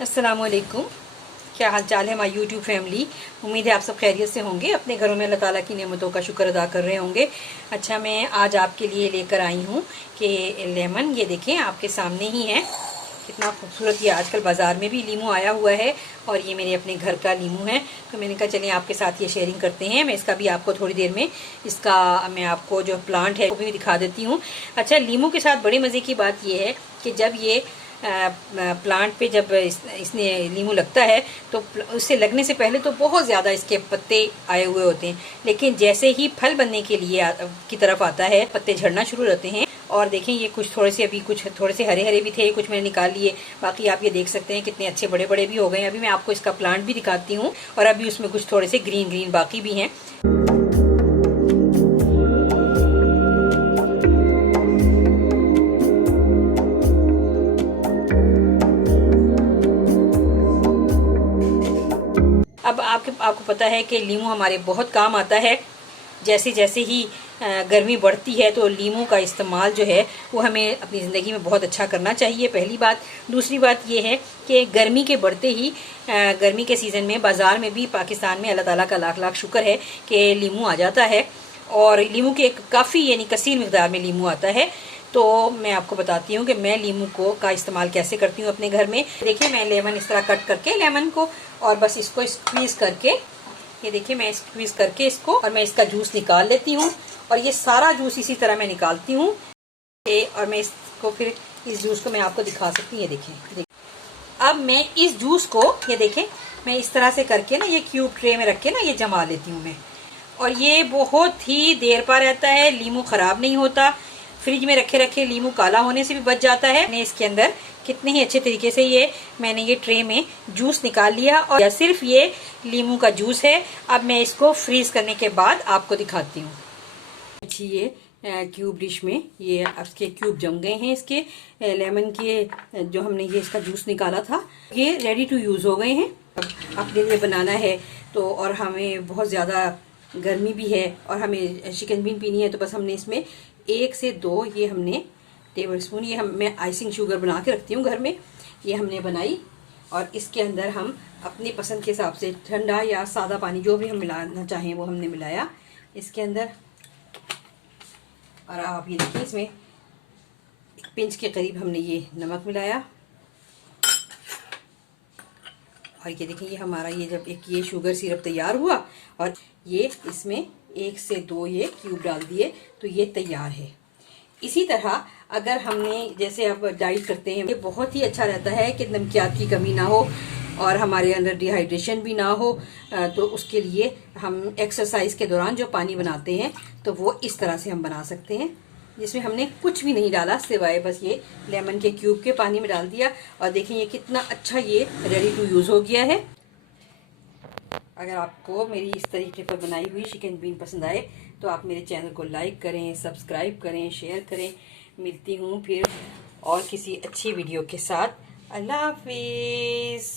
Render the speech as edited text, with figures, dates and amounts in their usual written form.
अस्सलामुअलैकुम। क्या हाल चाल है हमारी यूट्यूब फैमिली। उम्मीद है आप सब खैरियत से होंगे, अपने घरों में अल्लाह ताला की नेमतों का शुक्र अदा कर रहे होंगे। अच्छा, मैं आज आपके लिए लेकर आई हूँ कि लेमन, ये देखें आपके सामने ही है, कितना खूबसूरत ये आजकल बाज़ार में भी लीमू आया हुआ है और ये मेरे अपने घर का लीमू है। तो मैंने कहा चलिए आपके साथ ये शेयरिंग करते हैं। मैं इसका भी आपको थोड़ी देर में मैं आपको जो प्लांट है वो भी दिखा देती हूँ। अच्छा, लीमू के साथ बड़े मज़े की बात ये है कि जब ये प्लांट पे जब इसने लीमू लगता है तो उससे लगने से पहले तो बहुत ज़्यादा इसके पत्ते आए हुए होते हैं, लेकिन जैसे ही फल बनने के लिए की तरफ आता है पत्ते झड़ना शुरू होते हैं। और देखें ये कुछ थोड़े से, अभी कुछ थोड़े से हरे हरे भी थे, कुछ मैंने निकाल लिए, बाकी आप ये देख सकते हैं कितने अच्छे बड़े बड़े भी हो गए। अभी मैं आपको इसका प्लांट भी दिखाती हूँ और अभी उसमें कुछ थोड़े से ग्रीन ग्रीन बाकी भी हैं। अब आपको पता है कि लीमू हमारे बहुत काम आता है। जैसे जैसे ही गर्मी बढ़ती है तो लीमू का इस्तेमाल जो है वो हमें अपनी ज़िंदगी में बहुत अच्छा करना चाहिए, पहली बात। दूसरी बात ये है कि गर्मी के बढ़ते ही गर्मी के सीज़न में बाज़ार में भी पाकिस्तान में अल्लाह ताला का लाख लाख शुक्र है कि लीमू आ जाता है और लीमू के काफ़ी यानी कसीर मिकदार में लीमू आता है। तो मैं आपको बताती हूँ कि मैं लीमू का इस्तेमाल कैसे करती हूँ अपने घर में। देखिए, मैं लेमन इस तरह कट करके लेमन को और बस इसको स्क्वीज़ करके, ये देखिए मैं स्क्वीज़ करके इसको, और मैं इसका जूस निकाल लेती हूँ और ये सारा जूस इसी तरह मैं निकालती हूँ। और मैं इसको फिर इस जूस को मैं आपको दिखा सकती हूँ। ये देखिए, अब मैं इस जूस को, ये देखें, मैं इस तरह से करके ना ये क्यूब ट्रे में रख के ना ये जमा लेती हूँ मैं, और ये बहुत ही देर पा रहता है, लीमू ख़राब नहीं होता। फ्रिज में रखे रखे लीमू काला होने से भी बच जाता है। मैंने इसके अंदर कितने ही अच्छे तरीके से मैंने ये ट्रे में जूस निकाल लिया और सिर्फ ये लीमू का जूस है। अब मैं इसको फ्रीज करने के बाद आपको दिखाती हूँ। अच्छी ये क्यूब डिश में ये इसके क्यूब जम गए हैं, इसके लेमन के जो हमने ये इसका जूस निकाला था, ये रेडी टू यूज़ हो गए हैं। अब अपने लिए बनाना है तो, और हमें बहुत ज़्यादा गर्मी भी है और हमें चिकन बीन पीनी है, तो बस हमने इसमें 1 से 2 ये हमने टेबल स्पून, मैं आइसिंग शुगर बना के रखती हूँ घर में, ये हमने बनाई। और इसके अंदर हम अपनी पसंद के हिसाब से ठंडा या सादा पानी जो भी हम मिलाना चाहें वो हमने मिलाया इसके अंदर। और आप ये देखिए, इसमें 1 पिंच के करीब हमने ये नमक मिलाया। और ये देखिए, ये हमारा ये जब ये शुगर सिरप तैयार हुआ और ये इसमें 1 से 2 ये क्यूब डाल दिए तो ये तैयार है। इसी तरह अगर हमने जैसे अब डाइट करते हैं, ये बहुत ही अच्छा रहता है कि नमकियात की कमी ना हो और हमारे अंदर डिहाइड्रेशन भी ना हो। तो उसके लिए हम एक्सरसाइज के दौरान जो पानी बनाते हैं तो वो इस तरह से हम बना सकते हैं, जिसमें हमने कुछ भी नहीं डाला सिवाय बस ये लेमन के क्यूब के पानी में डाल दिया। और देखें ये कितना अच्छा ये रेडी टू यूज़ हो गया है। अगर आपको मेरी इस तरीके पर बनाई हुई चिकन बीन पसंद आए तो आप मेरे चैनल को लाइक करें, सब्सक्राइब करें, शेयर करें। मिलती हूँ फिर और किसी अच्छी वीडियो के साथ। अल्लाह हाफिज़।